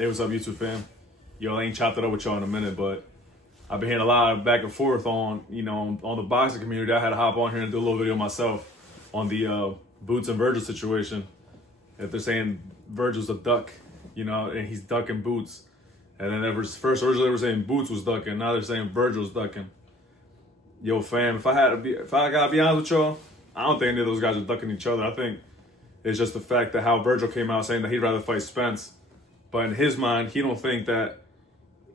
Hey, what's up, YouTube fam? Yo, I ain't chopped it up with y'all in a minute, but I've been hearing a lot of back and forth on, on the boxing community. I had to hop on here and do a little video myself on the Boots and Vergil situation. If they're saying Vergil's a duck, and he's ducking Boots. And then originally they were saying Boots was ducking. Now they're saying Vergil's ducking. Yo, fam, if I gotta be honest with y'all, I don't think any of those guys are ducking each other. I think it's just the fact that how Vergil came out saying that he'd rather fight Spence. But in his mind, he don't think that,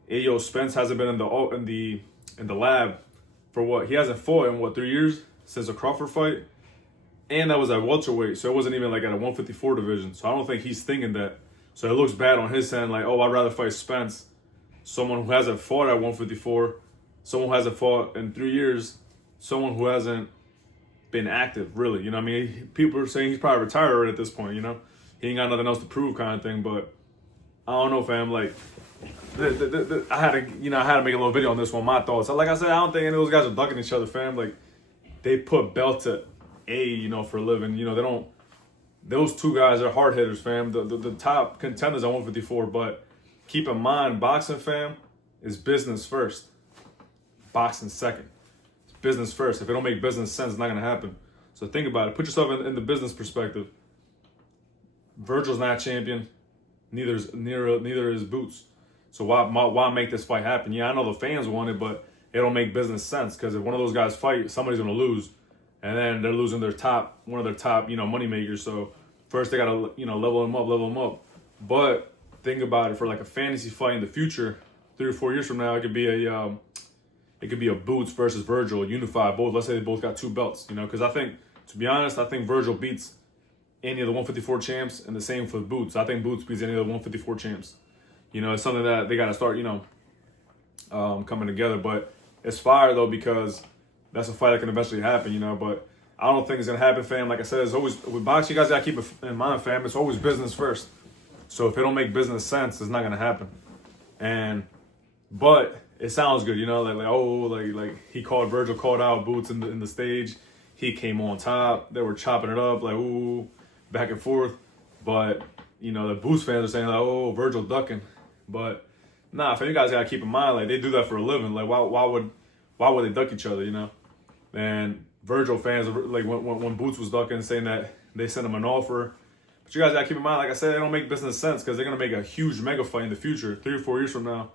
hey, yo, Spence hasn't been in the lab for what? He hasn't fought in 3 years since the Crawford fight, and that was at welterweight, so it wasn't even like at a 154 division. So I don't think he's thinking that. So it looks bad on his end, like, oh, I'd rather fight Spence, someone who hasn't fought at 154, someone who hasn't fought in 3 years, someone who hasn't been active, really. You know what I mean? People are saying he's probably retired already at this point. He ain't got nothing else to prove, kind of thing. But I don't know, fam. Like, I had to make a little video on this one. My thoughts. Like I said, I don't think any of those guys are ducking each other, fam. Like, they put belt at A, for a living. They don't. Those two guys are hard hitters, fam. The top contenders at 154. But keep in mind, boxing, fam, is business first. Boxing second. It's business first. If it don't make business sense, it's not gonna happen. So think about it. Put yourself in the business perspective. Vergil's not champion. Neither is Boots. So why make this fight happen? Yeah, I know the fans want it, but it don't make business sense, because if one of those guys fight, somebody's gonna lose, and then they're losing one of their top money makers. So first they gotta level them up. But think about it, for like a fantasy fight in the future, 3 or 4 years from now, it could be a Boots versus Vergil, unified. Both, let's say they both got 2 belts. Because to be honest, I think Vergil beats any of the 154 champs, and the same for Boots. I think Boots beats any of the 154 champs. It's something that they got to start, coming together. But it's fire, though, because that's a fight that can eventually happen, But I don't think it's going to happen, fam. Like I said, it's always, with boxing, you guys got to keep it in mind, fam. It's always business first. So if it don't make business sense, it's not going to happen. But it sounds good, like Vergil called out Boots in the stage. He came on top. They were chopping it up, like, ooh, back and forth. But, the Boots fans are saying, like, oh, Vergil ducking. But, nah, for you guys got to keep in mind, like, they do that for a living. Like, why would they duck each other, And Vergil fans, like, when Boots was ducking, saying that they sent him an offer. But you guys got to keep in mind, like I said, they don't make business sense, because they're going to make a huge mega fight in the future, 3 or 4 years from now.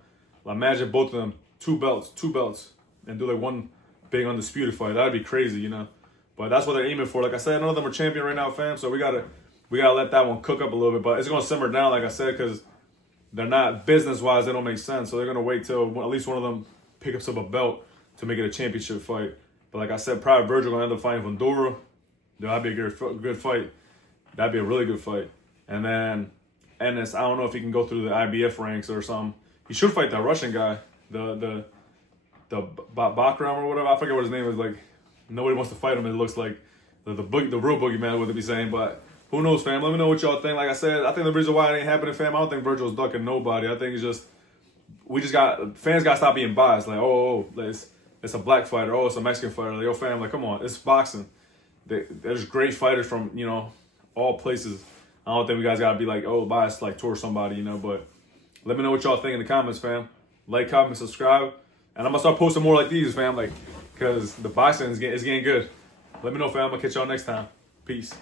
Like, imagine both of them, 2 belts, and do, like, one big undisputed fight. That'd be crazy, But that's what they're aiming for. Like I said, none of them are champion right now, fam. So we gotta let that one cook up a little bit. But it's gonna simmer down, like I said, because they're not, business-wise, they don't make sense. So they're gonna wait till at least one of them picks up a belt to make it a championship fight. But like I said, probably Vergil gonna end up fighting Vendora. That'd be a good fight. That'd be a really good fight. And then Ennis, I don't know if he can go through the IBF ranks or something. He should fight that Russian guy, the Bakram or whatever. I forget what his name is. Like, nobody wants to fight him. It looks like the real boogeyman, what they be saying. But who knows, fam? Let me know what y'all think. Like I said, I think the reason why it ain't happening, fam, I don't think Vergil's ducking nobody. I think it's just, fans got to stop being biased. Like, it's a black fighter. Oh, it's a Mexican fighter. Like, yo, fam, like, come on. It's boxing. There's great fighters from, all places. I don't think we guys got to be like, oh, biased, like, towards somebody, But let me know what y'all think in the comments, fam. Like, comment, subscribe. And I'm going to start posting more like these, fam. Like, because the boxing is getting good. Let me know, fam. I'm going to catch y'all next time. Peace.